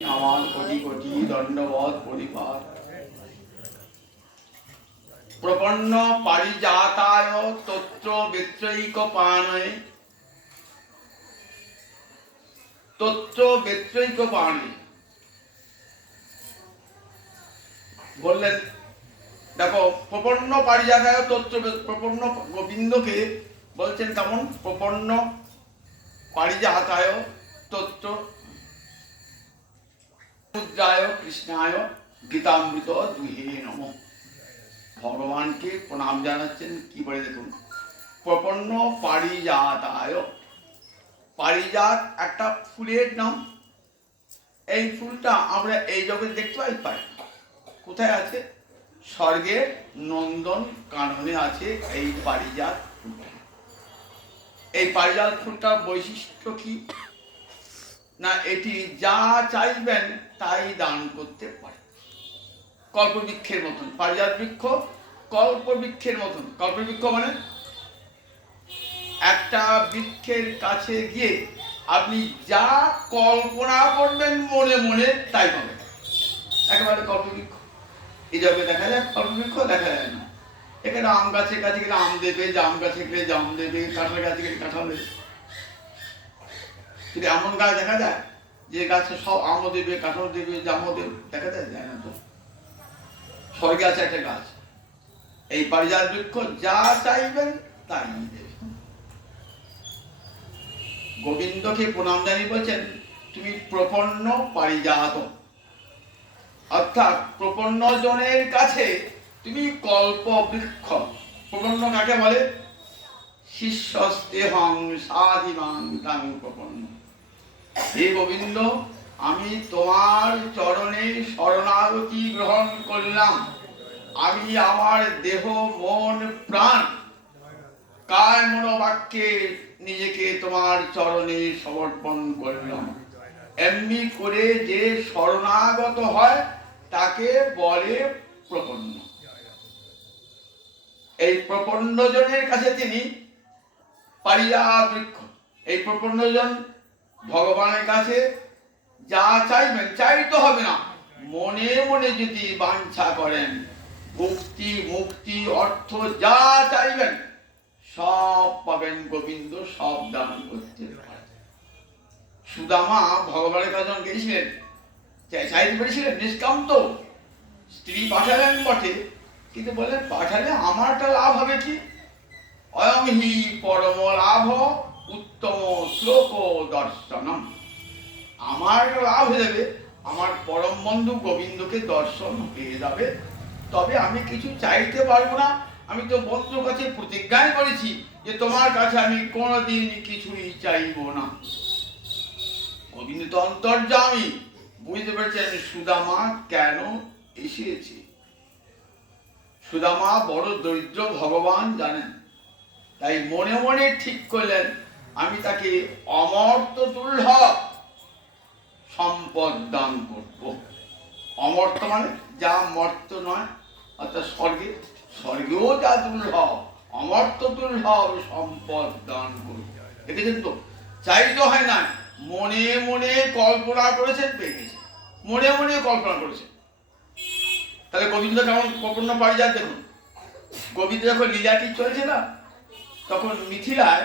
আমার কোটি কোটি দণ্ডবত পরিবার প্রপন্ন পারিজাতায় তত্র বেত্রৈক পাণয়ে তত্র বেত্রৈক পাণে বললেন। দেখো, প্রপন্ন পারিজাতায় তত্র, প্রপন্ন গোবিন্দকে বলছেন তেমন প্রপন্ন পারিজাতায় তত্র মুদ্রায় কৃষ্ণায় গীতামৃত দুহে নমঃ। ভগবানকে প্রণাম জানাচ্ছেন কি বলে দেখুন, প্রপন্ন পারিজাতায়। পারিজাত একটা ফুলের নাম। এই ফুলটা আমরা এই জগতে দেখতে পাই। কোথায় আছে? স্বর্গের নন্দন কাননে আছে এই পারিজাত ফুলটা। এই পারিজাত ফুলটার বৈশিষ্ট্য কি না, এটি যা চাইবেন তাই দান করতে পারে। কল্পবৃক্ষের মতন পারিজাত বৃক্ষ, কল্পবৃক্ষের মতন। কল্পবৃক্ষ মানে একটা বৃক্ষের কাছে গিয়ে আপনি যা কল্পনা করবেন মনে মনে তাই পাবেন। একেবারে কল্পবৃক্ষ। এই জবে দেখা যায় কল্পবৃক্ষ, দেখা যায় না। এখানে আম গাছের কাছে গেলে আম দেবে, জাম গাছে গেলে জাম দেবে, কাঁঠাল গাছে গেলে কাঁঠাল দেবে। কিন্তু এমন গাছ দেখা যায় যে গাছে সব আমও দেবে, কাঁঠাল দেবে, জামও দেবে, দেখা যায় না তো। স্বর্গে আছে একটা গাছ, এই পারিজাত বৃক্ষ যা চাইবেন তাই দেবে। গোবিন্দকে প্রণাম জানিয়ে বলছেন তুমি প্রপন্ন পারিজাত, অর্থাৎ প্রপন্ন জনের কাছে তুমি কল্প বৃক্ষ। প্রপন্ন কাকে বলে? শিষ্যস্তেহং সাধিমাং তাং প্রপন্ন। হে গোবিন্দ, আমি তোমার চরণে শরণাগতি গ্রহণ করলাম। আমি আমার দেহ, মন, প্রাণ, কায় মনোবাক্যে নিজেকে তোমার চরণে সমর্পণ করলাম। এমনি করে যে শরণাগত হয় তাকে বলে প্রপন্ন। এই প্রপন্ন জনের কাছে তিনি পারিজাত বৃক্ষ। এই প্রপন্ন জন ভগবানের কাছে যা চাইবেন, চাইতে হবে না, মনে মনে যদি বাঞ্ছা করেন, ভক্তি, মুক্তি, অর্থ যা চাইবেন সব পাবেন। গোবিন্দ সব দান করতে পারেন। সুদামা ভগবানের কাছে যখন গেছিলেন, চাইতে পেরেছিলেন নিষ্কান্ত। স্ত্রী পাঠালেন বটে, কিন্তু বললেন পাঠালে আমার একটা লাভ হবে কি? অয়ং হি পরম লাভ উত্তম শ্লোক দর্শনম। আমার লাভ হয়ে যাবে, আমার পরম বন্ধু গোবিন্দকে দর্শন পেয়ে যাবে। তবে আমি কিছু চাইতে পারবো না। আমি তো বন্ধুর কাছে প্রতিজ্ঞাই করেছি যে তোমার কাছে আমি কোনোদিন কিছুই চাইব না। গোবিন্দ তো অন্তর্যামী, বুঝতে পেরেছেন সুদামা কেন এসেছে। সুদামা বড় দরিদ্র, ভগবান জানেন। তাই মনে মনে ঠিক করলেন আমি তাকে অমর্ত্য তুল্য সম্পদ দান করব। অমর্ত্য মানে যা মর্ত্য নয়, অর্থাৎ স্বর্গে, স্বর্গেও যা তুল্য অমর্ত্য তুল্য সম্পদ দান করব। দেখেছেন তো, চাইতে হয় না, মনে মনে কল্পনা করেছেন, পেয়ে গেছে। মনে মনে কল্পনা করেছেন। তাহলে গোবিন্দ কেমন প্রপন্ন পারিজাত দেখুন। গোবিন্দ যখন লীলাটি চলছে না, তখন মিথিলায়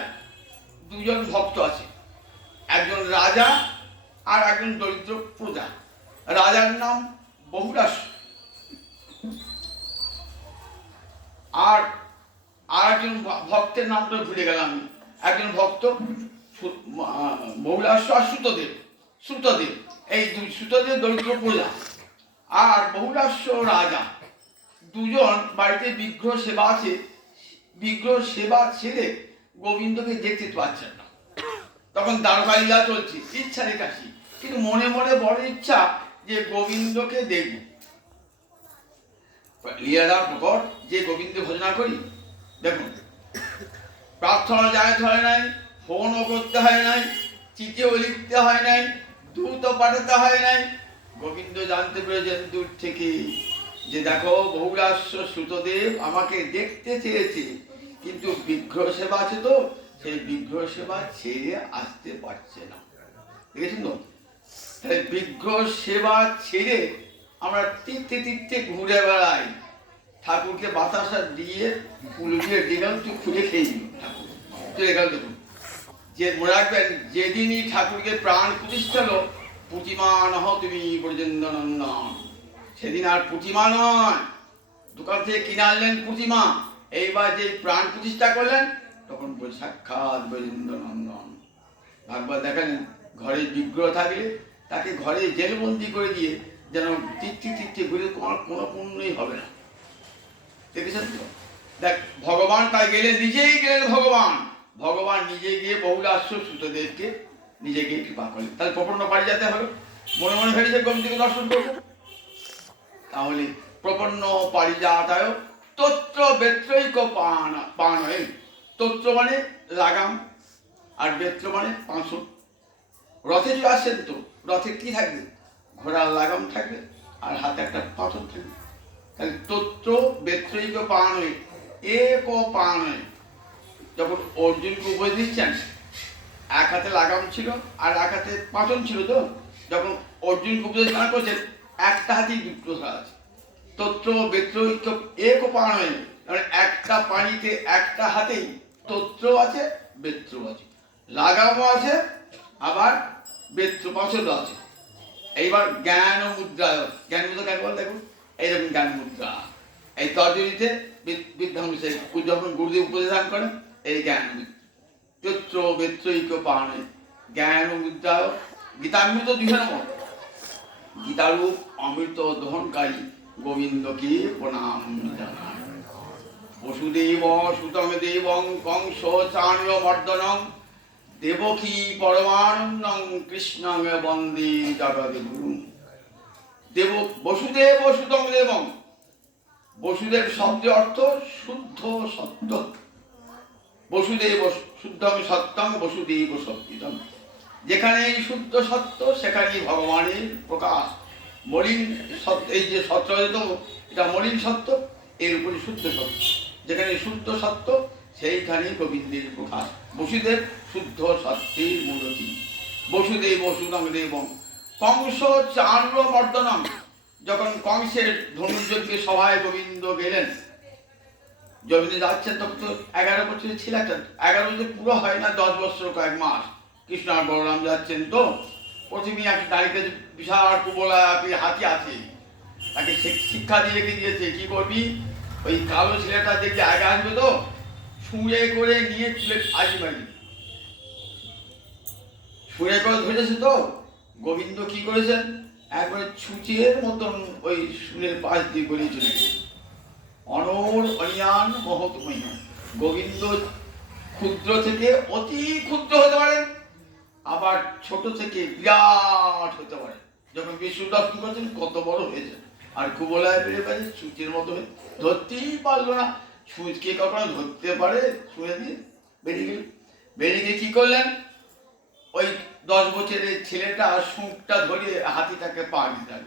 দুজন ভক্ত আছে, একজন রাজা আর একজন দরিদ্র প্রজা। রাজার নাম বহুরাস, আর একজন ভক্তের নামটা ভুলে গেলাম আমি। একজন ভক্ত বহুরাস আর সুতদেব। সুতদেব, এই দুই, সুতদেব দরিদ্র প্রজা আর বহুরাস্য রাজা। দুজন বাড়িতে বিগ্রহ সেবা আছে। বিগ্রহ সেবা ছেড়ে গোবিন্দকে দেখতে পাচ্ছেন না। তখন দ্বারকা লীলা চলছে, ইচ্ছা রেখাসি, কিন্তু মনে মনে বড় ইচ্ছা যে গোবিন্দকে দেখব। লীলার পর যে গোবিন্দ ভজনা করি, দেখুন প্রার্থনা জানাতে হয় নাই, ফোনও করতে হয় নাই, চিঠিও লিখতে হয় নাই, দূত পাঠাতে হয় নাই। গোবিন্দ জানতে পেরেছেন দূর থেকে যে দেখো বহুরাস্য সুতদেব আমাকে দেখতে চেয়েছে, কিন্তু বিগ্রহ সেবা আছে তো, সেই বিগ্রহ সেবা ছেড়ে আসতে পারছে না। দেখেছেন তো, তাই বিগ্রহ সেবা ছেড়ে আমরা তীর্থে তীর্থে ঘুরে বেড়াই, ঠাকুরকে বাতাসা দিয়ে ফুল দিয়ে দিলাম, তুই খুলে খেয়ে দিল ঠাকুর চলে গেল। দেখুন যে মনে রাখবেন, যেদিনই ঠাকুরকে প্রাণ প্রতিষ্ঠা হলো, প্রতিমা নহ তুমি ব্রজেন্দ্র নন্দন, সেদিন আর প্রতিমা নয়, দোকান থেকে কিনে আনলেন প্রতিমা, এইবার যে প্রাণ প্রতিষ্ঠা করলেন তখন সাক্ষাৎ ব্রজেন্দ্র নন্দন। ভাগবত দেখালেন ঘরে বিগ্রহ থাকলে তাকে ঘরে জেলবন্দি করে দিয়ে যেন তীর্থে তীর্থে ঘুরে তোমার কোনো পুণ্যই হবে না। দেখেছেন তো? দেখ ভগবান তাই গেলেন, নিজেই গেলেন ভগবান, ভগবান নিজে গিয়ে বহুলাস্য সুতদেবকে নিজে গিয়ে কৃপা করলেন। তাহলে প্রপন্ন পারিজাতে হলো, মনে মনে ভেবেছে গোবিন্দকে দর্শন করবো, তাহলে প্রপন্ন পারিজাতায় তত্র বেত্রৈক পানয়। তত্র মানে লাগাম, আর বেত্র মানে পাঁচন। রথে যে আসেন তো রথে কি থাকবে? ঘোড়ার লাগাম থাকবে আর হাতে একটা পাঁচন থাকবে। তাহলে তত্র বেত্রৈক পানয় এক পানয়। যখন অর্জুনকে উপদেশ দিচ্ছেন, এক হাতে লাগাম ছিল আর এক হাতে পাঁচন ছিল, তো যখন অর্জুনকে উপদেশ দান করছেন একটা হাতেই দুটো ধরা আছে। তত্র বেত্রৈক এক পানয়, মানে একটা পানিতে একটা হাতেই তত্র আছে বেত্র আছে, লাগামও আছে আবার বেত্র পাঁচনও আছে। এইবার জ্ঞান মুদ্রায়, জ্ঞান মুদ্রা কাকে বল? দেখুন এইরকম জ্ঞান মুদ্রা, এই তর্জনীতে বিদ্যাংশে যখন গুরুদেব উপদেশ দান করেন এই জ্ঞান তত্র বেত্রৈক পানয় জ্ঞান মুদ্রায়। গীতামৃত 2 নম্বর, গীতারূপ অমৃত দহনকারী গোবিন্দকে প্রণাম জানাই। বসুদেব সুতং দেবং কংস চাণূর মর্দনং দেবকী পরমানন্দং কৃষ্ণং বন্দে জগদ্গুরুং। দেব বসুদেব সুতং দেবং, বসুদেব শব্দের অর্থ শুদ্ধ সত্য, বসুদেব শুদ্ধং সত্যং বসুদেব সত্যিতং। যেখানে শুদ্ধ সত্য সেখানেই ভগবানের প্রকাশ। মলিন সত্য, এই যে সত্যরজতম এটা মলিন সত্য, এর উপরে শুদ্ধ সত্য, যেখানে শুদ্ধ সত্য সেইখানেই গোবিন্দের প্রকাশ। বসুদেব শুদ্ধ সত্যের মূলতি। বসুদেব সুতং দেবং কংস চাণূর মর্দনং। যখন কংসের ধনুর্যজ্ঞে সভায় গোবিন্দ গেলেন, গোবিন্দ যাচ্ছেন, তখন তো 11 বছরের ছিল, একটা 11 বছর পুরো হয় না, 10 বছর কয়েক মাস। কৃষ্ণ আর বলরাম যাচ্ছেন, তো প্রথমেই একটা দাঁড়িয়ে বিশাল কুবলা হাতি আছে, তাকে শিক্ষা দিয়ে রেখে দিয়েছে কি করবি, ওই কালো ছেলেটা দেখে আগে আসবে তো ছুঁড়ে করে নিয়ে চলে আজি মারি, ছুঁড়ে করে ধরেছে। তো গোবিন্দ কি করেছেন, একবারে ছুঁচের মতন ওই শুলের পাশ দিয়ে গড়িয়ে চলে গেছে। অনর অনিয়ান মহৎময়, গোবিন্দ ক্ষুদ্র থেকে অতি ক্ষুদ্র হতে পারেন, আবার ছোট থেকে বিরাট হতে পারে। যখন বিষ্ণু দর্শন করেছেন কত বড় হয়েছে, আর কুবলায় বেড়ে পারে ছুঁচের মতো হয়ে ধরতেই পারলো না। ছুঁচকে কখনো ধরতে পারে? ছুঁড়ে দিয়ে বেরিয়ে গেল। বেরিয়ে গিয়ে কি করলেন, ওই 10 বছরের ছেলেটা শুঁকটা ধরে হাতিটাকে পা দিলেন,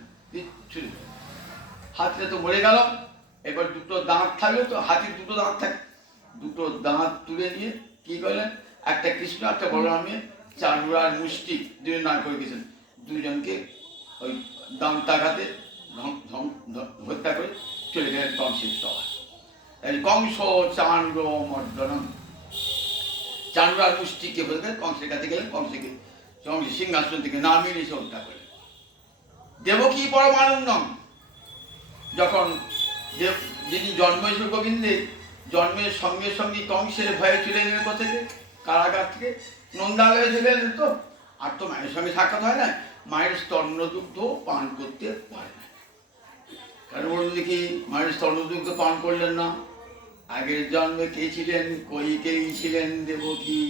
হাতিটা তো মরে গেল। এবার দুটো দাঁত থাকলো, তো হাতির দুটো দাঁত থাকে, দুটো দাঁত তুলে নিয়ে কি করলেন, একটা কৃষ্ণ একটা বলরামে চাণূর আর মুষ্টি দুজন নাম করে গেছেন, দুজনকে ওই দান্তাঘাতে হত্যা করে চলে গেলেন কংসের সভায়। কংস চাণূর মর্দনং, চাণূর আর মুষ্টিকে বলতে কংসের কাছে গেলেন, কংসকে সিংহাসন থেকে নামিয়ে এসে হত্যা করলেন। দেবকী পরমানন্দম, যখন যিনি জন্ম হয়েছিল গোবিন্দের, জন্মের সঙ্গে সঙ্গে কংসের ভয়ে চলে গেলেন কোথেকে, কারাগার থেকে নন্দালয়ে চলে এলেন। তো আর তো মায়ের সঙ্গে সাক্ষাৎ হয় না, মায়ের স্তন্যদুগ্ধ পান করতে পারে না। কারণ বলুন দেখি, মায়ের স্তন্যদুগ্ধ পান করলেন না, আগের জন্মে কে ছিলেন? কৈকেয়ী ছিলেন দেবকী।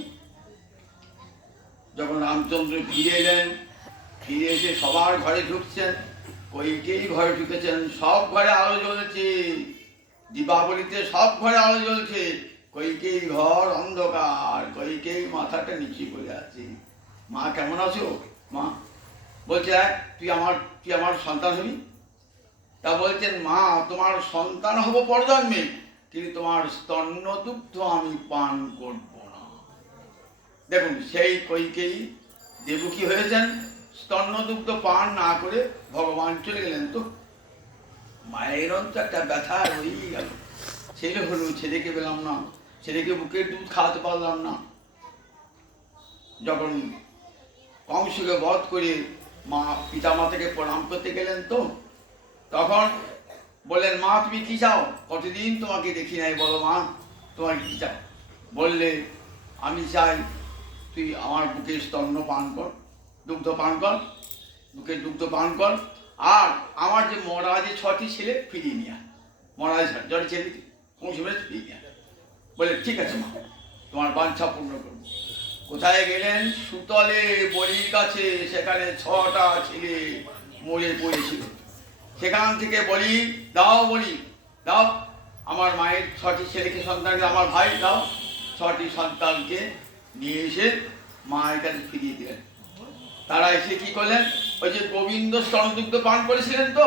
যখন রামচন্দ্র ফিরে এলেন, ফিরে এসে সবার ঘরে ঢুকছেন, কৈকেয়ী ঘরে ঢুকেছেন, সব ঘরে আলো জ্বলছে, দীপাবলিতে সব ঘরে আলো জ্বলছে, কৈকেয়ী ঘর অন্ধকার, কৈকেয়ী মাথাটা নিচে করে আছে। মা কেমন আছো? মা বলছে, তুই আমার সন্তান হবি? তা বলছেন, মা তোমার সন্তান হব পরজন্মে, কিন্তু তোমার স্তন্যদুগ্ধ আমি পান করব না। দেখুন সেই কৈকেয়ী দেবকী হয়েছেন স্তন্যদুগ্ধ পান না করে ভগবান চলে গেলেন। তো মায়ের অন্ত একটা ব্যথা রয়েই গেল, ছেলে হলো, ছেলেকে পেলাম না, ছেলেকে বুকের দুধ খাওয়াতে পারলাম না। যখন কংসকে বধ করে মা পিতামাতাকে প্রণাম করতে গেলেন, তো তখন বললেন, মা তুমি কি চাও? কতদিন তোমাকে দেখি নাই, বলো মা তোমার কি চাও? বললে, আমি চাই তুই আমার বুকের স্তন্য পান কর, দুগ্ধ পান কর, বুকের দুগ্ধ পান কর, আর আমার যে মরা যে 6টি ছেলে ফিরিয়ে নিয়ে আয়, মরা জড়ে ছেলে কংস মেরে ফিরিয়ে নিয়ে আয়। বলে, ঠিক আছে মা, তোমার বাঞ্ছা পূর্ণ করবো। কোথায় গেলেন? সুতলে বলির কাছে, সেখানে 6টা ছেলে মরে পড়েছিল। সেখান থেকে বলি, দাও বলি দাও, আমার মায়ের 6টি ছেলেকে সন্তানকে, আমার ভাই দাও, 6টি সন্তানকে নিয়ে এসে মায়ের কাছে ফিরিয়ে দিলেন। তারা এসে কি করলেন? ওই যে গোবিন্দ স্তনদুগ্ধ পান করেছিলেন, তো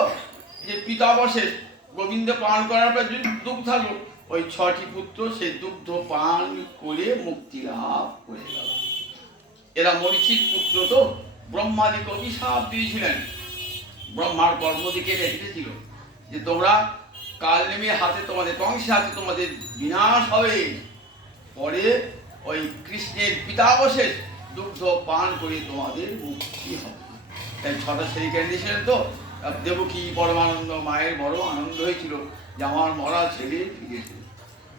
যে পিতাবশেষ গোবিন্দ পান করার পর দুগ্ধ থাকলো, ওই 6টি পুত্র সে দুগ্ধ পান করে মুক্তি লাভ করে গেল। এরা মরিচির পুত্র, তো ব্রহ্মাদিকে অভিশাপ দিয়েছিলেন। ব্রহ্মার কর্মদিকে রেখেছিল যে তোমরা কাল নেমে হাতে, তোমাদের কংসের হাতে তোমাদের বিনাশ হবে। পরে ওই কৃষ্ণের পিতাবশেষ দুগ্ধ পান করে তোমাদের মুক্তি হবে। তাই 6টা ছেলেকে দিয়েছিলেন। তো দেবকী পরমানন্দ মায়ের বড় আনন্দ হয়েছিল যে আমার মরা ছেলে ফিরেছে।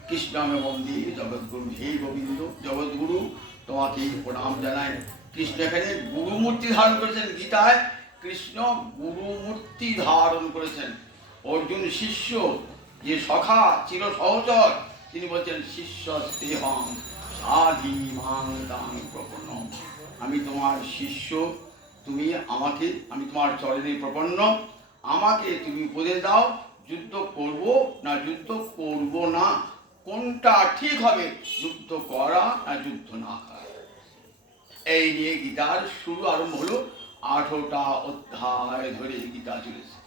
কৃষ্ণ বন্দী জগৎগুরু, হে গোবিন্দ জগৎগুরু তোমাকে প্রণাম জানাই। কৃষ্ণ এখানে গুরুমূর্তি ধারণ করেছেন। গীতায় কৃষ্ণ গুরুমূর্তি ধারণ করেছেন। অর্জুন শিষ্য, যে সখা চির সহচর, তিনি বলছেন শিষ্য স্তেহং সাধি মাং দাং প্রপন্ন, আমি তোমার শিষ্য, তুমি আমাকে, আমি তোমার চরণে প্রপন্ন, আমাকে তুমি উপদেশ দাও, যুদ্ধ করব না যুদ্ধ করব না, কোনটা ঠিক হবে, যুদ্ধ করা না যুদ্ধ না করা। এই নিয়ে গীতার শুরু আরম্ভ হলো। 18টা অধ্যায় ধরে গীতা চলেছে।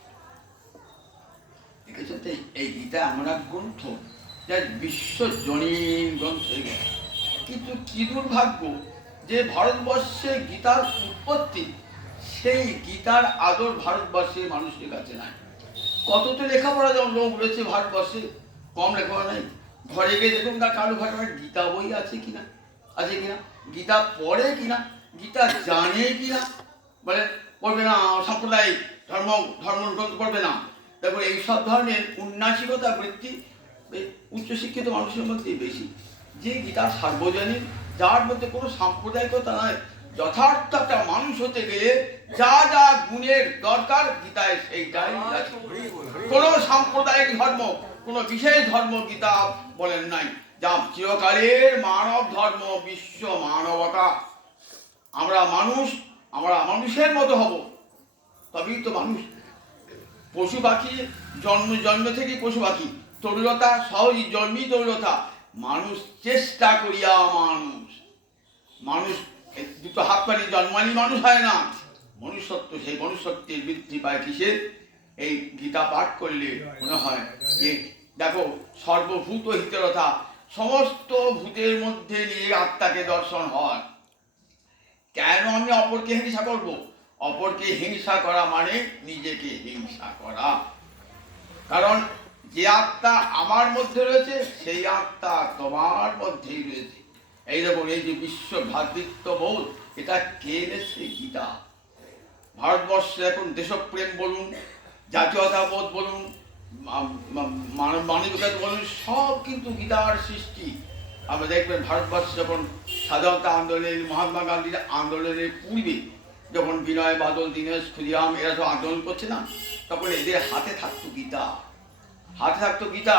দেখেছেন তো, এই গীতা এমন এক গ্রন্থ যা বিশ্বজনীন গ্রন্থ হয়ে গেছে। কিন্তু কি দুর্ভাগ্য যে ভারতবর্ষে গীতার উৎপত্তি, সেই গীতার আদর ভারতবর্ষের মানুষের কাছে নাই। কত তো লেখাপড়া যেমন লোক রয়েছে ভারতবর্ষে, কম লেখাপড়া নাই। ঘরে গিয়ে দেখুন না কারো ঘরে গীতা বই আছে কিনা, আছে কিনা, গীতা পড়ে কিনা, গীতা জানে কিনা। বলে পড়বে না, সাম্প্রদায়িক ধর্ম গ্রন্থ পড়বে না। দেখো এইসব ধরনের উন্নাসিকতা বৃত্তি উচ্চশিক্ষিত মানুষের মধ্যে বেশি। যে গীতার সার্বজনীন, যার মধ্যে কোনো সাম্প্রদায়িকতা নয়, যথার্থ একটা মানুষ হতে গেলে যা যা গুণের দরকার গীতায় সেইটাই আছে। কোনো সাম্প্রদায়িক ধর্ম, কোনো বিশেষ ধর্ম গীতা বলেন নাই। যা চিরকালের মানব ধর্ম, বিশ্ব মানবতা। আমরা মানুষ, আমরা মানুষের মতো হব, তবেই তো মানুষ। পশু পাখি জন্ম থেকে পশু পাখি, তরুলতা সহজই জন্মই তরুলতা। মানুষ চেষ্টা করিয়া মানুষ, মানুষ দুটো হাত পানি জন্মানি মানুষ হয় না। মনুষ্যত্ব, সেই মনুষ্যত্বের বৃদ্ধি পায় কিসের? এই গীতা পাঠ করলে মনে হয় যে দেখো সর্বভূত হিতরথা, সমস্ত ভূতের মধ্যে নিয়ে আত্মাকে দর্শন হয়। কেন আমি অপরকে হিংসা করব? অপরকে হিংসা করা মানে নিজেকে হিংসা করা। কারণ যে আত্মা আমার মধ্যে রয়েছে, সেই আত্মা তোমার মধ্যেই রয়েছে। এই দেখুন, এই যে বিশ্ব ভ্রাতৃত্ববোধ, এটা কে এনেছে? গীতা। ভারতবর্ষে এখন দেশপ্রেম বলুন, জাতীয়তাবোধ বলুন, মানবিকতা বলুন, সব কিন্তু গীতার সৃষ্টি। আমরা দেখবেন ভারতবর্ষে যখন স্বাধীনতা আন্দোলনের, মহাত্মা গান্ধীর আন্দোলনের পূর্বে যখন বিনয় বাদল, দীনেশ, ক্ষুদিরাম এরা সব আন্দোলন করছে না, তখন এদের হাতে থাকতো গীতা, হাতে থাকতো গীতা।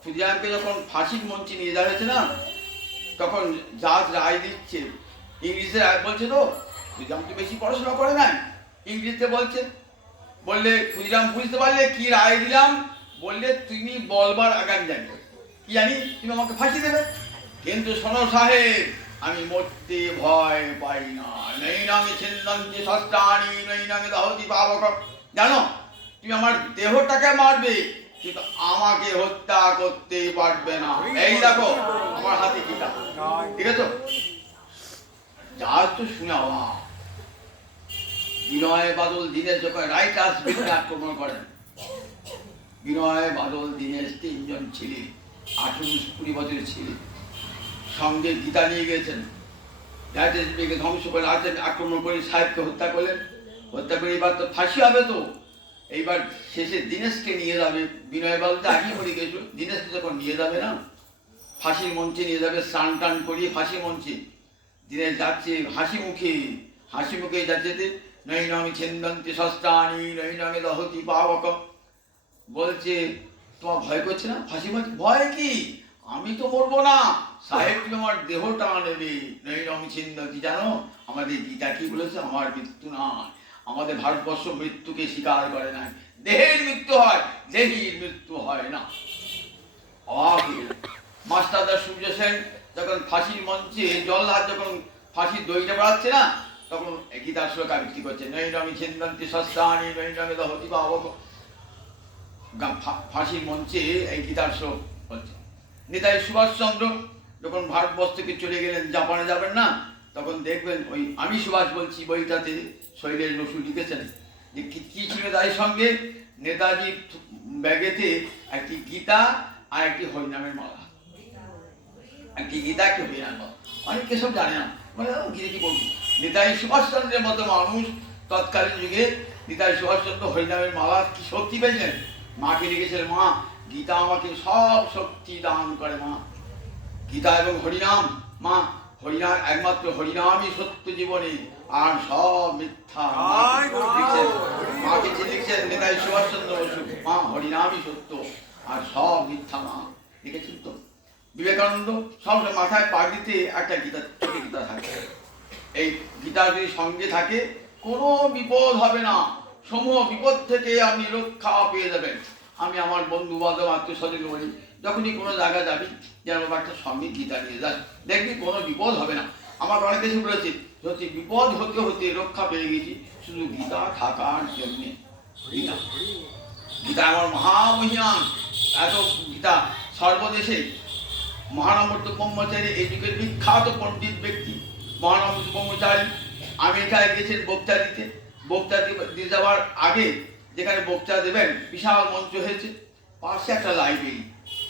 ক্ষুদিরামকে যখন ফাঁসির মঞ্চে নিয়ে যাওয়া হয়েছে না, তখন জাজ রায় দিচ্ছে, ইংলিশে রায় বলছে। তো ক্ষুদিরাম তো বেশি পড়াশোনা করে নাই, ইংলিশে বলছে। বললে ক্ষুদিরাম বুঝতে পারলে কি রায় দিলাম? বললে তুমি বলবার আগাম জানি, কি জানি তুমি আমাকে ফাঁসি দেবে, কিন্তু শোনো সাহেব, আমি মরতে ভয় পাই না। নেই নামে ছিন্নন্তি শস্ত্রাণি নেই নামে দহতি পাবক। জানো, তুমি আমার দেহটাকে মারবে, কিন্তু আমাকে হত্যা করতে পারবে না। এই দেখো আমার হাতে গীতা, ঠিক আছে? যা তো শুনে বিনয় বাদল দীনেশ যখন রাইটার্স বিরুদ্ধে আক্রমণ করেন, বিনয় বাদল দীনেশ তিনজন ছিলেন, 18-20 বছরের ছিলেন, সঙ্গে গীতা নিয়ে গেছেন। রাইটার্সকে ধ্বংস করে আক্রমণ করে সাহেবকে হত্যা করলেন। হত্যা করে এবার তো ফাঁসি হবে, তো এইবার শেষে দীনেশকে নিয়ে যাবে। বিনয় বাদল তো আগেই মরে গেছিল, দীনেশকে যখন নিয়ে যাবে না, ফাঁসির মঞ্চে নিয়ে যাবে, স্নান টান করিয়ে ফাঁসির মঞ্চে দীনেশ যাচ্ছে হাসি মুখে যাচ্ছে। নৈনমি ছিন্দন্তি শস্ত্রাণি নৈনমি দহতি পাবক। বলছে তোমার ভয় করছে না? ফাঁসি মঞ্চে ভয় কি, আমি তো মরবো না, সাহেব তুমি আমার দেহটা নেবে। নৈনমি ছিন্দন্তি, জানো আমাদের গীতা কি বলেছে? আমার মৃত্যু নয়, আমাদের ভারতবর্ষ মৃত্যুকে স্বীকার করে না, দেহের মৃত্যু হয়, দেহীর মৃত্যু হয় না। অবাক হয়ে গেল। মাস্টারদা সূর্য সেন যখন ফাঁসির মঞ্চে জল্লাদ যখন ফাঁসির দড়িটা বাড়াচ্ছে না, তখন গীতার শ্লোক আবৃত্তি করছে, নৈনমি ছিন্দন্তি শস্ত্রাণি নৈনমি দহতি পাবক। ফাঁসির মঞ্চে এই গীতার শ্লোক হচ্ছে। নেতাজি সুভাষচন্দ্র যখন ভারতবর্ষ থেকে চলে গেলেন, জাপানে যাবেন না, তখন দেখবেন ওই আমি সুভাষ বলছি বইটাতে শৈলেশ বসু লিখেছেন যে কি ছিল তাই সঙ্গে, নেতাজির ব্যাগেতে একটি গীতা আর একটি হরিনামের মালা, একটি গীতা একটি হরিনামের মালা। অনেকে সব জানে না, মানে গীতা কি বলবো। নেতাজি সুভাষচন্দ্রের মতো মানুষ তৎকালীন যুগে নেতাজি সুভাষচন্দ্র হরিনামের মালা কি শক্তি পেয়েছেন, মাকে লিখেছিলেন, মা গীতা আমাকে সব শক্তি দান করে, মা গীতা এবং হরিনাম, মা হরিনাম একমাত্র হরিনামই সত্য জীবনে, আর সব মিথ্যা। মাকে লিখছেন নেতাজি সুভাষচন্দ্র বসু, মা হরিনামই সত্য আর সব মিথ্যা, মা লিখেছেন। তো বিবেকানন্দ সব মাথায় পাগড়িতে একটা গীতা, ছোট গীতা থাকে। এই গীতা যদি সঙ্গে থাকে কোনো বিপদ হবে না, সমূহ বিপদ থেকে আপনি রক্ষা পেয়ে যাবেন। আমি আমার বন্ধু বান্ধব আত্মীয় স্বজনকে বলি, যখনই কোনো জায়গায় যাবি যেন একটা সঙ্গে গীতা নিয়ে যাস, দেখবি কোনো বিপদ হবে না। আমার অনেক কিছু বলেছে, যদি বিপদ হতে হতে রক্ষা পেয়ে গেছি শুধু গীতা থাকার জন্যে। গীতা গীতা আমার মহামহিয়ান, এত গীতা সর্বদেশে। মহানম্বর ব্রহ্মচারী এই যুগের বিখ্যাত পণ্ডিত ব্যক্তি মহানম্বর ব্রহ্মচারী আমেরিকায় গেছেন বক্তা দিতে। বক্তা দিয়ে যাওয়ার আগে যেখানে বক্তা দেবেন বিশাল মঞ্চ হয়েছে, পাশে একটা লাইব্রেরি,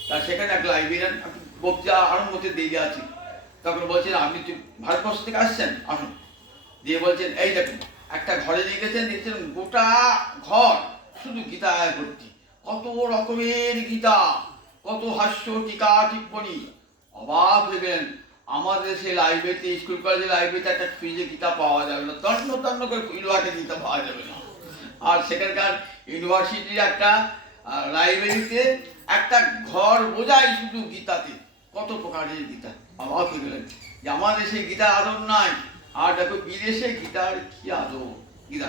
তার সেখানে একটা লাইব্রেরিয়ান বক্তা আরম্ভ হতে দেরি আছে। তখন বলছেন আপনি ভারতবর্ষ থেকে আসছেন, আসুন। দিয়ে বলছেন এই দেখুন একটা ঘরে নিয়ে গেছেন, দেখছেন গোটা ঘর শুধু গীতায় ভর্তি, কত রকমের গীতা, কত হাস্য টিকা টিপ্পণী। অবাক হয়ে গেলেন। আমাদের সেই লাইব্রেরিতে, স্কুল কলেজের লাইব্রেরিতে একটা ফ্রিজে গীতা পাওয়া যাবে না, তন্ন তন্ন করে ইউনিভার্সিটি গীতা পাওয়া যাবে না। আর সেখানকার ইউনিভার্সিটির একটা লাইব্রেরিতে একটা ঘর বোঝাই শুধু গীতাতে, কত প্রকারের গীতা। অবাক হয়ে গেলেন যে আমাদের সেই গীতার আদর নাই, আর দেখো বিদেশে গীতার কি আদর। গীতা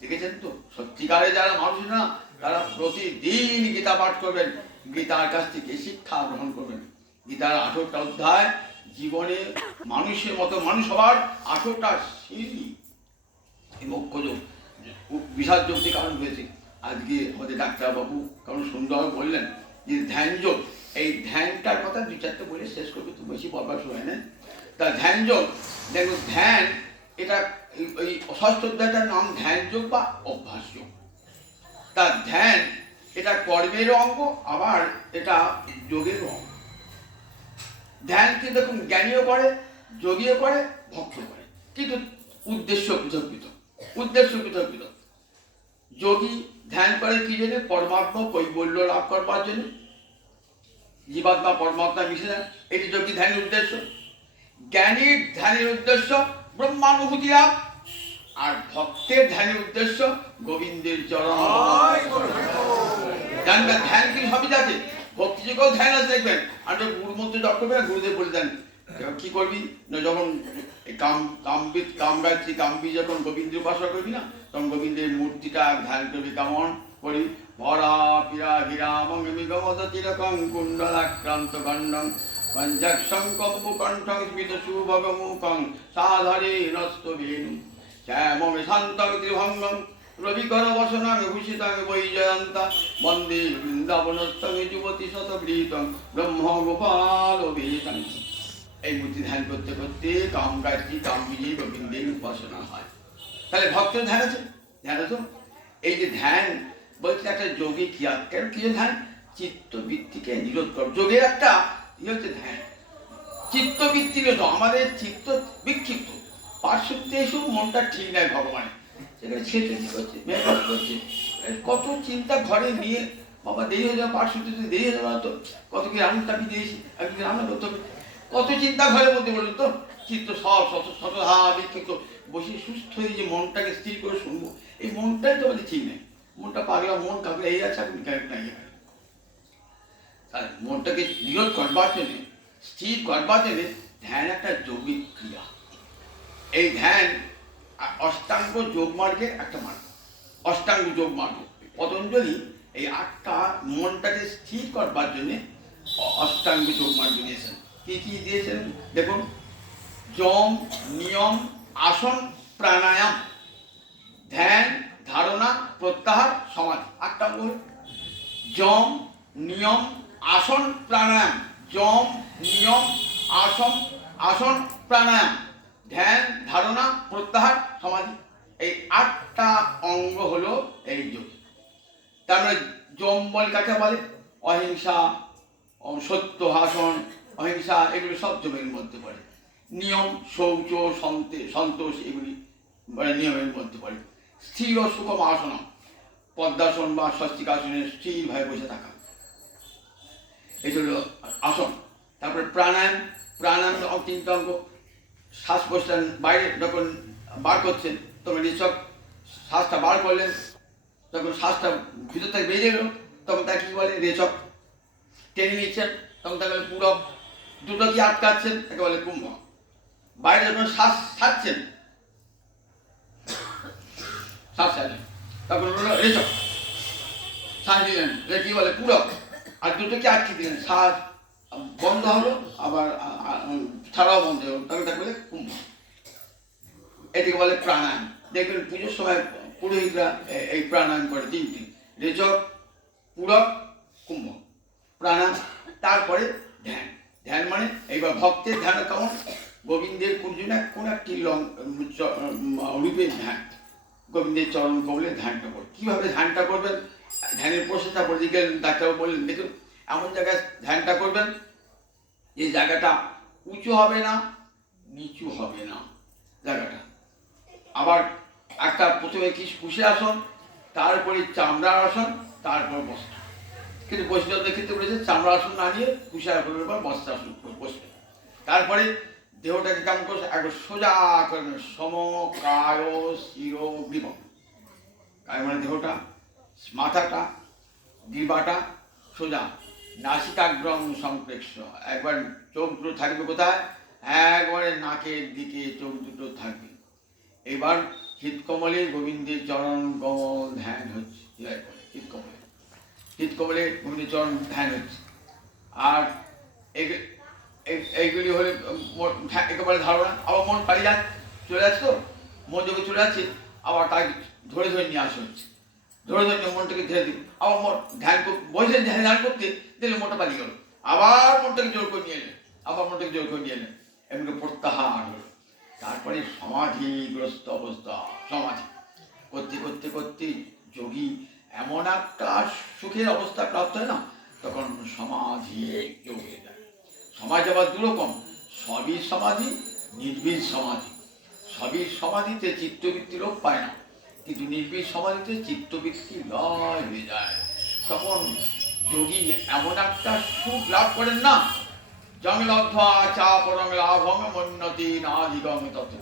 দেখেছেন তো, সত্যিকারে যারা মানুষ না তারা প্রতিদিন গীতা পাঠ করবেন, গীতার কাছ থেকে শিক্ষা গ্রহণ করবেন। গীতার 18টা অধ্যায় জীবনে মানুষের মতো মানুষ হওয়ার 18টা সিঁড়ি। এই মোক্ষযোগ বিশাল যোগটি কারণ হয়েছে। আজকে আমাদের ডাক্তারবাবু কারণ সুন্দর বললেন যে ধ্যান যোগ, এই ধ্যানটার কথা 2-4টা বলে শেষ করবে, তো বেশি বলবার সময় নেই। তা ধ্যান যোগ, দেখো ধ্যান এটা ওই 6ষ্ঠ অধ্যায়টার নাম ধ্যান যোগ বা অভ্যাস যোগ। তা ধ্যান এটা কর্মের অঙ্গ, আবার এটা যোগের অঙ্গ। ধ্যানকে দেখুন জ্ঞানীও করে, যোগীও করে, ভক্ত করে, কিন্তু উদ্দেশ্য পৃথক পৃথক, উদ্দেশ্য পৃথক পৃথক। যোগী ধ্যান করে কি জন্য? পরমাত্মা কৈবল্য লাভ করবার জন্য, জীবাত্মা পরমাত্মা মিশে যায়, এটি যোগী ধ্যানের উদ্দেশ্য। জ্ঞানীর ধ্যানের উদ্দেশ্য ব্রহ্মানুভূতি লাভ, আর ভক্তের ধ্যানের উদ্দেশ্য গোবিন্দের চরণ। জানবেন ধ্যান কি সবই আছে, ভক্তি যুগেও ধ্যান আছে দেখবেন। আর গুরুর মধ্যে জপ করবে, গুরুদেব বলে দেন কি করবি না, যখন কামগায়ত্রী কাম্বি যখন গোবিন্দের উপাসনা করবি না, তখন গোবিন্দের মূর্তিটা ধ্যান করবি। কেমন করি? ভরা পিরা বিরামং বিগমদ তিলকং কুণ্ডলাক্রান্ত গণ্ডং পঞ্চাক্ষং কম্পকণ্ঠং স্মিত সুভগমুখং সাধারে নস্ত বেণু শ্যামং শান্তং ত্রিভঙ্গং রবিকর বসনাং ভূষিতাং বৈজয়ন্তা বন্দে বৃন্দাবনস্থং যুবতী শতবৃতং ব্রহ্ম গোপাল বেদং। এই মূর্তি ধ্যান করতে করতে কাম গায়ত্রী কাম বিজয়ী গোবিন্দের উপাসনা হয়। তাহলে ভক্তের ধ্যান আছে, ধ্যান আছে। এই যে ধ্যান বলছে একটা যোগী ক্রিয়া, কেন কি ধ্যান? চিত্তবৃত্তিকে নিরোধ কর। যোগের একটা ইয়ে হচ্ছে ধ্যান। চিত্তবৃত্তি নিরোধ, আমাদের চিত্ত বিক্ষিপ্ত, পার্শ্বতে এসব মনটা ঠিক নাই ভগবানের, সেখানে ছেটে কি করছে, মেকআপ করছে, কত চিন্তা ঘরে নিয়ে, বাবা দেরি হয়ে যাবে, পার্শ্বতে দেরি হয়ে যাবে, তো কত কি রান্না টাপি দিয়েছি, একদিন রান্না করতে হবে, কত চিন্তা ঘরের মধ্যে, বলুন তো। চিত্ত সব শতধা বিক্ষিপ্ত, বসে সুস্থ হয়ে যে মনটাকে স্থির করে শুনবো, এই মনটাই তো আমাদের ঠিক নেই। মনটা পাগলা, মন কাগলা এই আছে, আপনি নাই। তাহলে মনটাকে নিরোধ করবার জন্য, স্থির করবার জন্য ধ্যান একটা যৌগিক ক্রিয়া। এই ধ্যান অষ্টাঙ্গ যোগ মার্গের একটা মার্গ, অষ্টাঙ্গ যোগ মার্গ। পতঞ্জলি এই 8টা মনটাকে স্থির করবার জন্য অষ্টাঙ্গ যোগ মার্গ দিয়েছেন। কি কি দিয়েছেন দেখুন, যম, নিয়ম, আসন, প্রাণায়াম, ধ্যান, ধারণা, প্রত্যাহার, সমাধি, 8টা অঙ্গ। যম, নিয়ম, আসন, প্রাণায়াম, যম, নিয়ম, আসন, প্রাণায়াম, ধ্যান, ধারণা, প্রত্যাহার, সমাধি, এই 8টা অঙ্গ হলো এই যোগ। তারপরে যম বল কাকে বলে? অহিংসা, সত্য ভাষণ, অহিংসা, এগুলো সব যমের মধ্যে পড়ে। নিয়ম, শৌচ, সন্তোষ, এগুলি নিয়মের মধ্যে পড়ে। স্থির ও সুখম আসন, পদ্মাসন বা স্বস্তিকাসনে স্থিরভাবে বসে থাকা, এটা হলো আসন। তারপরে প্রাণায়াম, প্রাণায়াম 3টা অঙ্গ। শ্বাস প্রশ্বাস বাইরে যখন বার করছেন, তখন রেচক, শ্বাসটা বার করলেন, তখন শ্বাসটা ভিতর থেকে বেরিয়ে গেল, তখন তাকে কি বলে? রেচক। টেনে নিচ্ছেন, তখন তাকে বলে পূরক। দুটো কি আটকাচ্ছেন, তাকে বলে কুম্ভ। বাইরে যখন শ্বাস ছাড়ছেন, শ্বাস ছাড়লেন, তখন হলো রেচক, শ্বাস দিলেন, কি বলে? পূরক। আর দুটো কি আটকে দিলেন, শ্বাস বন্ধ হলো, আবার ছাড়াও বন্ধ হলো, তখন তাকে বলে কুম্ভ। এটিকে বলে প্রাণায়াম। দেখবেন পুজোর সময় পুরোহিতরা এই প্রাণায়াম করে 3টি, রেচক, পূরক, কুম্ভ, প্রাণায়াম। তারপরে ধ্যান। ধ্যান মানে এইবার ভক্তের ধ্যান কেমন? গোবিন্দের কোন একটি রূপে ধ্যান, গোবিন্দের চরণ কমলে ধ্যানটা করবেন। কীভাবে ধ্যানটা করবেন? ধ্যানের প্রশ্নটা বলে গেলেন, ডাক্তারবাবু বললেন, দেখুন এমন জায়গায় ধ্যানটা করবেন যে জায়গাটা উঁচু হবে না, নিচু হবে না জায়গাটা। আবার একটা প্রথমে কি কুশে আসন, তারপরে চামড়ার আসন, তারপর বস্ত্র। কিন্তু বৈষ্ণবদের ক্ষেত্রে বলেছে চামড়া আসন না নিয়ে কুশে আসনের পর বস্ত্র আসন বসবে। তারপরে দেহটাকে কেমন করছে? একবার সোজা করবেন, সম কায় শির গ্রীব। কায় মানে দেহটা, মাথাটা, গ্রীবাটা সোজা, নাসিকাগ্রম সংপ্রেক্ষ। একবার চোখ দুটো থাকবে কোথায়? একবারে নাকের দিকে চোখ দুটো থাকবে। এবার হৃৎকমলে গোবিন্দের চরণ কমল ধ্যান হচ্ছে, হৃৎকমলে গোবিন্দের চরণ ধ্যান হচ্ছে। আর এইগুলি হলে একেবারে ধারণা। আবার মন পালিয়ে যাচ্ছে, চলে যাচ্ছে, তো মন যখন চলে যাচ্ছে, আবার তাকে ধরে ধরে নিয়ে আসা হচ্ছে, ধরে ধরে মনটাকে ধরে দিই। আবার মন ধ্যান বসে ধ্যান করতে দিলে মনটা পালিয়ে গেল, আবার মনটাকে জোর করে নিয়ে এলেন, আবার মনটাকে জোর করে নিয়ে এলেন, এমনি প্রত্যাহার হলো। তারপরে সমাধিগ্রস্ত অবস্থা, সমাধি করতে করতে করতে যোগী এমন একটা সুখের অবস্থা প্রাপ্ত হয় না, তখন সমাধি যোগ হয়ে যায়। সমাধি আবার দুরকম, সবই সমাধি, নির্বিষ সমাধি। সবই সমাধিতে চিত্তবৃত্তি লোপ পায় না, কিন্তু নির্বিষ সমাধিতে চিত্তবৃত্তি লয় হয়ে যায়। তখন যোগী এমন একটা সুখ লাভ করেন না, জঙ্গলব্ধা চাপরং লাভং মন্নতি নাধিগম তত।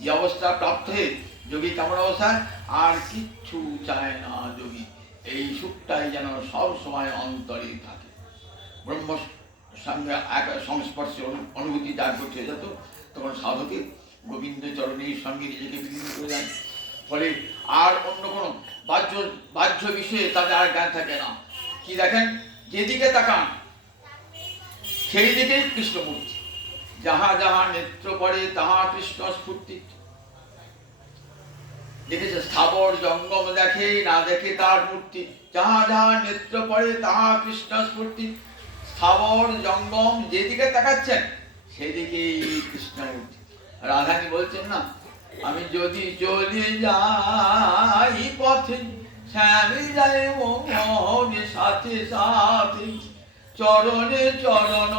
যে অবস্থা প্রাপ্ত হয়ে যোগী কেমন অবস্থায়? আর কিচ্ছু চায় না যোগী, এই সুখটাই যেন সব সময় অন্তরে থাকে। ব্রহ্ম সঙ্গে এক সংস্পর্শে অনুভূতি জাগ্রত হয়ে যেত, তখন সাধকের গোবিন্দ চরণের সঙ্গে নিজেকে বিলীন করে যায়। ফলে আর অন্য কোনো বাহ্য বিষয়ে তাদের আর জ্ঞান থাকে না। কি দেখেন? যেদিকে তাকান সেই দিকেই কৃষ্ণমূর্তি, যাহা যাহা নেত্র পড়ে তাহা কৃষ্ণ স্ফূর্তি। দেখেছে? স্থাবর জঙ্গম দেখে, না দেখে তার মূর্তি, যাহা যাহা নেত্র পড়ে তাহা কৃষ্ণ স্ফূর্তি। স্থাবর জঙ্গম যেদিকে তাকাচ্ছেন সেদিকেই কৃষ্ণমূর্তি। রাধানী বলছেন না, আমি যদি চলে যাই পথে শ্যামে যায় মোহন সাথে সাথে চরণে চরণ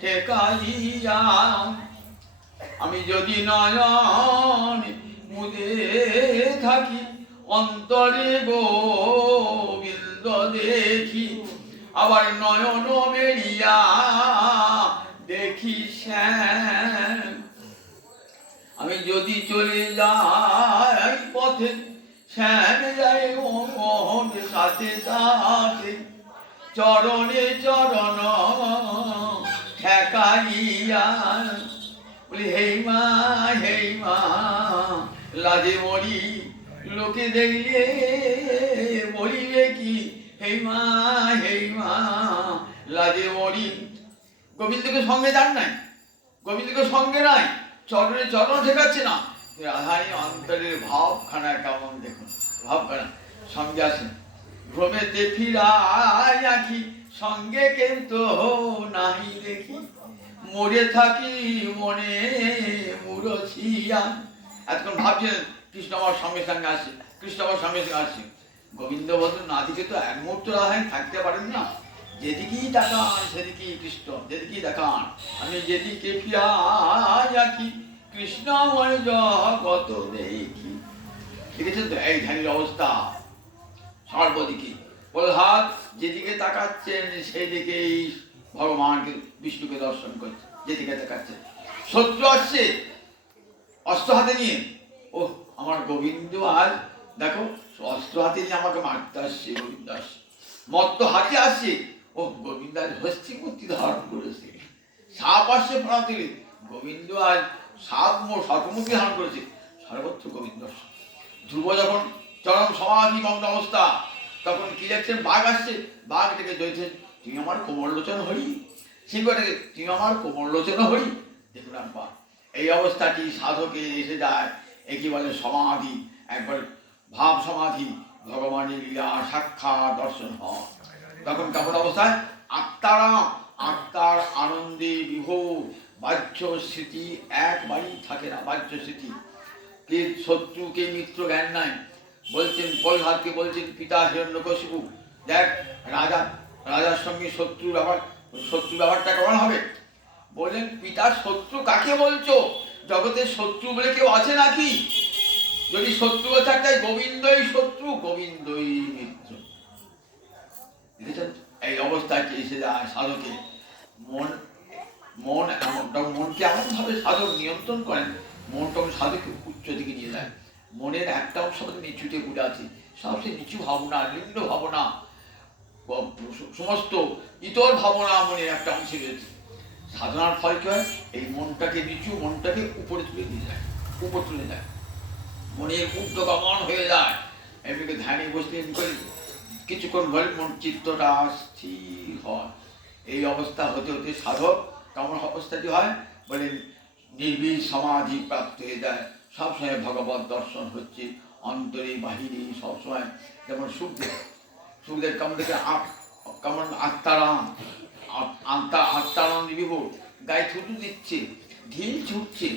ঠেকাইয়া আমি যদি নয়ন মুদে থাকি অন্তরে গোবিন্দ দেখি আবার নয়ন মেরিয়া দেখি শ্যাম আমি যদি চলে যাই পথে শ্যাম যাই মোহন সাথে সাথে চরণে চরণ ঠেকাইয়া বলি হেই মা লাজে মরি লোকে দেখলে বলিবে কি হেই মা লাজে মরি। গোবিন্দকে সঙ্গে যান নাই, গোবিন্দকে সঙ্গে নাই, চরণে চরণ ঠেকাচ্ছে না। রাধারী অন্তরের ভাবখানা কেমন দেখুন, ভাবখানা সঙ্গে আসেন। ভ্রমেতে ফিরাই আঁখি সঙ্গে কিন্তু নাই দেখি মরে থাকি মনে মুরছিয়া। এতক্ষণ ভাবছেন কৃষ্ণ আমার সঙ্গে সঙ্গে আসে, কৃষ্ণ আমার সঙ্গে সঙ্গে আসে। গোবিন্দ বলছেন না দিকে তো এক মুহূর্ত রাধারী থাকতে পারেন না, যেদিকেই দেখান সেদিকেই কৃষ্ণ, যেদিকেই দেখান। আমি যেদিকে ফিরাই আঁখি কৃষ্ণময় জগত দেখি। দেখেছেন তো এই ধ্যানের অবস্থা সর্বদিকে। প্রহ্লাদ যেদিকে তাকাচ্ছেন সেই দিকেই ভগবানকে বিষ্ণুকে দর্শন করছে, যেদিকে তাকাচ্ছেন। শত্রু আসছে অস্ত্র হাতে নিয়ে, ও আমার গোবিন্দ আজ দেখো অস্ত্র হাতে নিয়ে আমাকে মারতে আসছে, গোবিন্দ আসছে। মত্ত হাতে আসছে, ও গোবিন্দ আজ হস্তি মূর্তি ধারণ করেছে। সাপ আসছে প্রান্তে, গোবিন্দ আজ সর্বমুখী ধারণ করেছে। সর্বত্র গোবিন্দ। ধ্রুব যখন চরম সমাধি মগ্ন অবস্থা, তখন কি দেখছেন বাঘ আসছে, বাঘ থেকে জয়ছেন তুমি আমার কোমরলোচন হরি, সিংহটাকে তুমি আমার কোমরলোচন হরি। দেখুন একবার এই অবস্থাটি সাধকে এসে যায়, একই বলে সমাধি, একবার ভাব সমাধি, ভগবানের লীলা সাক্ষাৎ দর্শন হয়। তখন কেমন অবস্থায় আত্মারাম, আত্মার আনন্দে বিভোর, বাহ্য স্মৃতি একবারই থাকে না। বাহ্য স্মৃতি কে শত্রু কে মিত্র জ্ঞান নাই। বলছেন প্রহ্লাদকে বলছেন পিতা হিরণ্যকশিপু দেখ রাজার সঙ্গে শত্রুর ব্যাপারটা কেমন হবে। বললেন পিতার শত্রু কাকে বলছো, জগতের শত্রু বলে কেউ আছে নাকি? যদি শত্রু থাকে গোবিন্দই শত্রু, গোবিন্দই মিত্র। এই অবস্থায় এসে যায় সাধকে। মনকে এমন ভাবে সাধক নিয়ন্ত্রণ করেন, মনটাকে সাধকে উচ্চ দিকে নিয়ে যায়। মনের একটা অংশ নিচুতে পড়ে আছে, সবচেয়ে নিচু ভাবনা, নিম্ন ভাবনা, সমস্ত ইতর ভাবনা মনের একটা অংশে রয়েছে। সাধনার ফল কি হয়, এই মনটাকে নিচু, মনটাকে উপরে তুলে নিয়ে যায়, উপর তুলে যায়, মনের ঊর্ধ্বগমন হয়ে যায়। এমনিকে ধ্যানে বসলে কিছুক্ষণ বলে মন চিত্তটা স্থির হয়। এই অবস্থা হতে হতে সাধক কেমন অবস্থাটি হয় বলেন নির্বিষ সমাধি প্রাপ্ত হয়ে যায়। সবসময় ভগবত দর্শন হচ্ছে অন্তরে বাহিরে সবসময়। যেমন সুখদেব কেমন দেখে কেমন আত্মারাম বিভোর, গায়ে থুতু দিচ্ছে, ঢিল ছুটছে,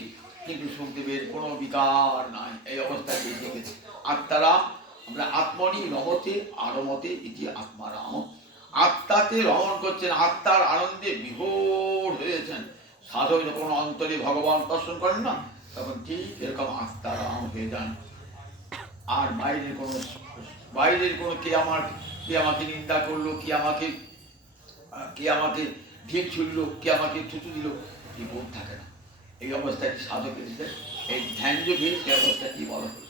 কিন্তু সুখদেবের কোনো বিকার নাই। এই অবস্থায় এসে গেছে আত্মারাম। আমরা আত্মনি রমতে আরমতে ইতি আত্মারাম, আত্মাতে রমণ করছেন, আত্মার আনন্দে বিভোর হয়েছেন। সাধক যখন অন্তরে ভগবান দর্শন করেন না, তখন ঠিক এরকম আত্মারাম হয়ে যান। আর বাইরের কোনো কে আমাকে নিন্দা করলো, কে আমাকে ঢিল ছুড়লো, কে আমাকে থুতু দিল, এই বোধ থাকে না। এই অবস্থাটি সাধক এসেছে। এই ধ্যান যোগে এই অবস্থাটি বলা হল।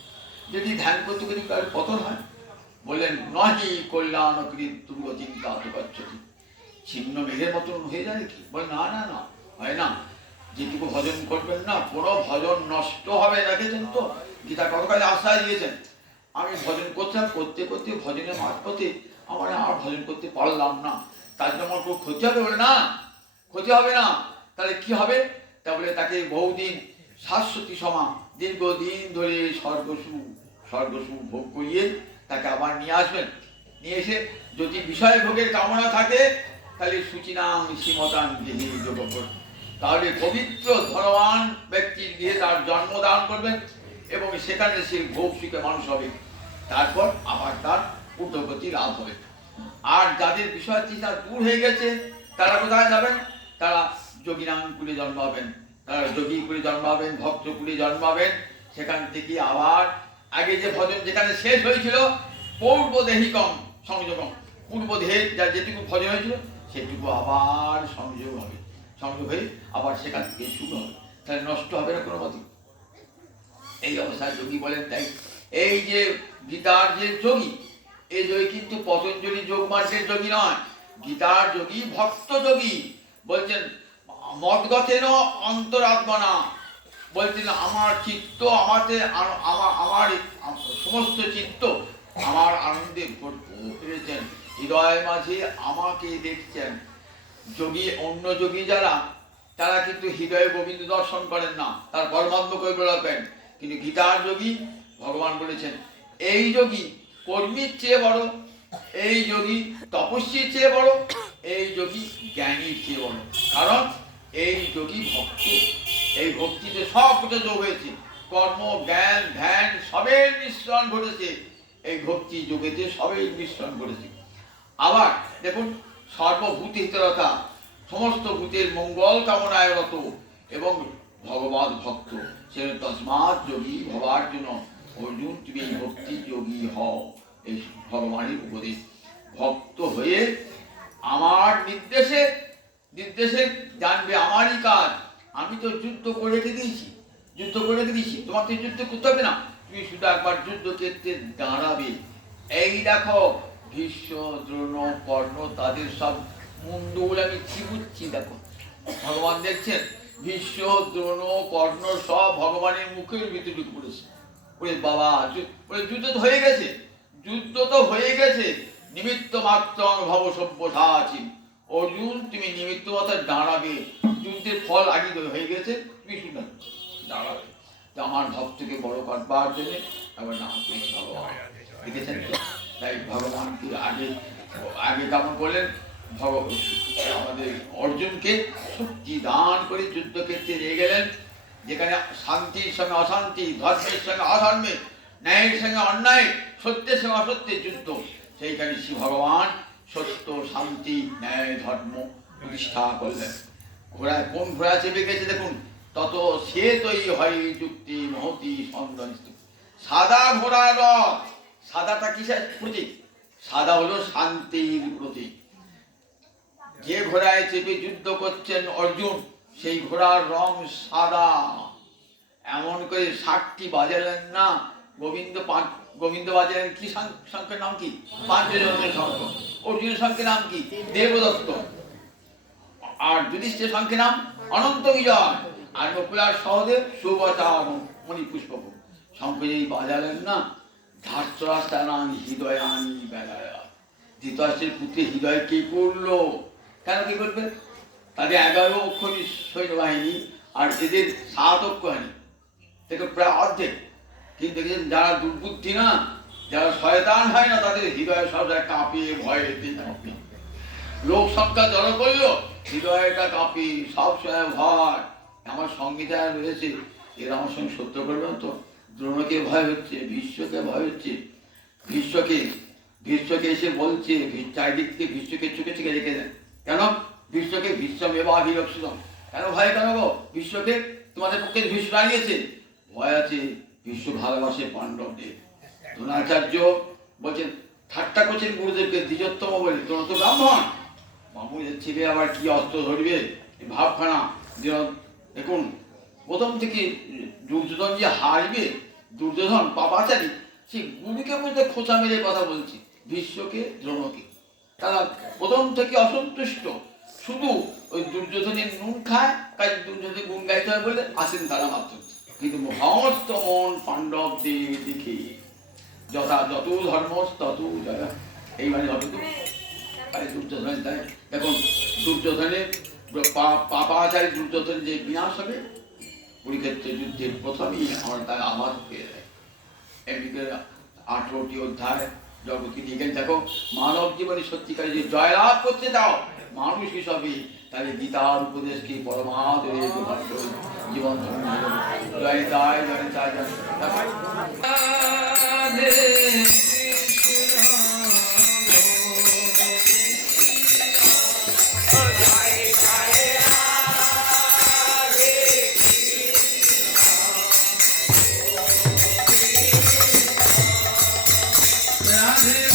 যদি ধ্যান করতে করতে কারোর পতন হয়, বললেন নহি কল্যাণ কৃত দুর্গতিকা তো গচ্ছতি, ছিন্ন মেঘের মতন হয়ে যায় কি? বলে না না না, হয় না। যেটুকু ভজন করবেন না, কোনো ভজন নষ্ট হবে। দেখেছেন তো গীতা কত কাজে আশ্বাস দিয়েছেন। আমি ভজন করছিলাম, করতে করতে ভজনের মারফতে আমার আর ভজন করতে পারলাম না, তার জন্য আমার কোনো ক্ষতি হবে? বলে না, ক্ষতি হবে না। তাহলে কি হবে? তা বলে তাকে বহুদিন শাশ্বতী সমা দীর্ঘদিন ধরে স্বর্গসুখ ভোগ করিয়ে তাকে আবার নিয়ে আসবেন। নিয়ে এসে যদি বিষয় ভোগের কামনা থাকে, তাহলে সুচিনাম শ্রীমতাং গৃহে যোগ তাহলে পবিত্র ধনবান ব্যক্তির গৃহে তার জন্মদান করবেন এবং সেখানে সে ভোগ সুখে মানুষ হবে, তারপর আবার তার ঊর্ধ্বগতি লাভ হবে। আর যাদের বিষয় চিন্তা দূর হয়ে গেছে তারা কোথায় যাবেন? তারা যোগিনাঙ্কুলে জন্মাবেন, তারা যোগী কুলে জন্মাবেন, ভক্ত কুলে জন্মাবেন। সেখান থেকে আবার আগে যে ভজন যেখানে শেষ হয়েছিল পূর্বদেহিকম সংযোগম, পূর্ব দেহে যা যেটুকু ভজন হয়েছিল সেটুকু আবার সংযোগ হবে, সংযোগ হয়ে আবার সেখান থেকে শুরু হবে, তাহলে নষ্ট হবে না কোনো মতে। এই অবস্থায় যোগী বলেন, তাই এই যে গীতার যে যোগী, এই যোগী কিন্তু পতঞ্জলি যোগ মার্গের যোগী নয়, গীতার যোগী ভক্ত যোগী। বলছেন মদগতেন অন্তরাত্মনা, বলছেন আমার চিত্ত আমাতে আমার সমস্ত চিত্ত আমার আনন্দে ভরপুর হয়েছেন, হৃদয়ের মাঝে আমাকে দেখছেন। যোগী অন্য যোগী যারা তারা কিন্তু হৃদয়ে গোবিন্দ দর্শন করেন না, তার পরমাত্ম করে বলবেন। কিন্তু গীতার যোগী ভগবান বলেছেন এই যোগী কর্মীর চেয়ে বড়, এই যোগী তপস্বীর চেয়ে বড়, এই যোগী জ্ঞানীর চেয়ে বড়। কারণ এই যোগী ভক্ত, এই ভক্তিতে সবটা যোগ হয়েছে, কর্ম জ্ঞান ধ্যান সবের মিশ্রণ ঘটেছে, এই ভক্তি যোগেতে সবের মিশ্রণ ঘটেছে। আবার দেখুন সর্বভূতিহিতরতা, সমস্ত ভূতের মঙ্গল কামনায় রত এবং ভগবান ভক্ত, সে তসমাৎ যোগী হবার জন্য অর্জুন তুমি এই ভক্তি যোগী হও, এই ভগবানের উপদেশ। ভক্ত হয়ে আমার নির্দেশে নির্দেশে জানবে আমারই কাজ, আমি তো যুদ্ধ করে রেখে দিয়েছি, যুদ্ধ করে রেখে দিয়েছি, তোমার তো যুদ্ধ করতে হবে না, তুমি শুধু একবার যুদ্ধক্ষেত্রে দাঁড়াবে। এই দেখো ভীষ্ম দ্রোণ কর্ণ তাদের সব মুন্ডগুলো আমি চিবুচ্ছি, দেখো ভগবান দেখছেন ভীষ্ম দ্রোণ কর্ণ সব ভগবানের মুখের ভিতরে ঢুকে পড়েছে। ওরে বাবা, যুদ্ধ তো হয়ে গেছে, যুদ্ধ তো হয়ে গেছে, নিমিত্ত মাত্র ভব সব্যসাচী। অর্জুন তুমি নিমিত্ত মাত্র দাঁড়াবে, যুদ্ধের ফল আগে হয়ে গেছে, তুমি শুনে দাঁড়াবে। আমার ভক্তকে বড় করবার জন্য আবার নাম করেছি ভগবান, দেখেছেন তো? তাই ভগবানকে আগে আগে কেমন করলেন, আমাদের অর্জুনকে শক্তি দান করে যুদ্ধক্ষেত্রে নিয়ে গেলেন, যেখানে শান্তির সঙ্গে অশান্তি, ধর্মের সঙ্গে অধর্মের, ন্যায়ের সঙ্গে অন্যায়, সত্যের সঙ্গে অসত্যের যুদ্ধ, সেইখানে শ্রী ভগবান সত্য শান্তি ন্যায় ধর্ম প্রতিষ্ঠা করলেন। ঘোড়ায় কোন ঘোড়া চেপে গেছে দেখুন, তত সে তৈ হয় যুক্তি মহতি সন্দন। সাদা ঘোড়ার রথ, সাদাটা কিসের প্রতীক? সাদা হলো শান্তির প্রতীক। যে ঘোড়ায় চেপে যুদ্ধ করছেন অর্জুন, সেই ঘোড়ার রং সাদা। এমন করে 60টি বাজালেন না গোবিন্দ, গোবিন্দ বাজালেন কি শঙ্খের নাম কি? পাঞ্চজন্যের শঙ্খ। অর্জুনের শঙ্খের নাম কি? দেবদত্ত। আর যুধিষ্ঠিরের শঙ্খের নাম অনন্ত বিজয়। আর নকুলার সহদেব সুবচা মণিপুষ্পক। শঙ্খ যেই বাজালেন না, ধার্তরাষ্ট্রাণ হৃদয়ানি বেলায়, ধৃতরাষ্ট্রের পুত্রের হৃদয় কে করলো? কেন কি করবে? তাদের 11 অক্ষরী সৈন্যবাহিনী আর এদের 7 অক্ষরী থেকে প্রায় অর্ধেক। কিন্তু দেখেছেন যারা দুর্বুদ্ধি না, যারা শয়তান হয় না, তাদের হৃদয় সবসময় কাঁপে, ভয়েতে কাঁপে। লোক সংখ্যা জড়ো করলো, হৃদয়টা কাঁপে, সবসময় ভয়। আমার সঙ্গে যারা রয়েছে এরা আমার সঙ্গে সত্য করবে তো। দ্রোণকে ভয় হচ্ছে, ভীষ্মকে ভয় হচ্ছে, ভীষ্মকে এসে বলছে, চারিদিক থেকে ভীষ্মকে চোখে চোখে রেখে দেন। কেন? ভীষ্মকে ভীষ্মবিরক্ষিত। কেন ভয়? কেন গো? ভীষ্মকে তোমাদের পক্ষে ভীষ্ম দাঁড়িয়েছে, ভয় আছে। ভীষ্ম ভালোবাসে পাণ্ডবদের। দ্রোণাচার্য বলছেন, ঠাট্টা করছেন গুরুদেবকে দ্বিজোত্তম বলে, তোর তো ব্রাহ্মণ, বামুনের ছেলে আবার কি অস্ত্র ধরবে, এই ভাবখানা। দেখুন প্রথম থেকে দুর্যোধন যে হারবে, দুর্যোধন পাপাচারী, সে গুরুকে বলতে খোঁচা মেরে কথা বলছে, ভীষ্মকে দ্রোণকে। তারা প্রথম থেকে অসন্তুষ্ট, শুধু ওই দুর্যোধনের নুন খায়, কাজ দুর্যোধনের গুণ গাইতে হয় বলে আসেন তারা মাত্র। কিন্তু সমস্ত মন পাণ্ডবদের দিকে, যথা যত ধর্ম তত জয়, এই মানে যতটুকু দুর্যোধনের। তাই দেখুন দুর্যোধনের পাপাচারী দুর্যোধন যে বিনাশ হবে, কুরুক্ষেত্র যুদ্ধের প্রথমেই আমরা তার আবাদ পেয়ে যায়। এমনিতে 18টি অধ্যায় জগৎকে লিখেন। দেখো মানব জীবনে সত্যিকারে যে জয়লাভ করতে চাও, মানুষ হিসাবে তাহলে গীতার উপদেশকে পরমাদরে গ্রহণ করে জীবন ধন্য জয় জয় জয় জয় জয় Radhe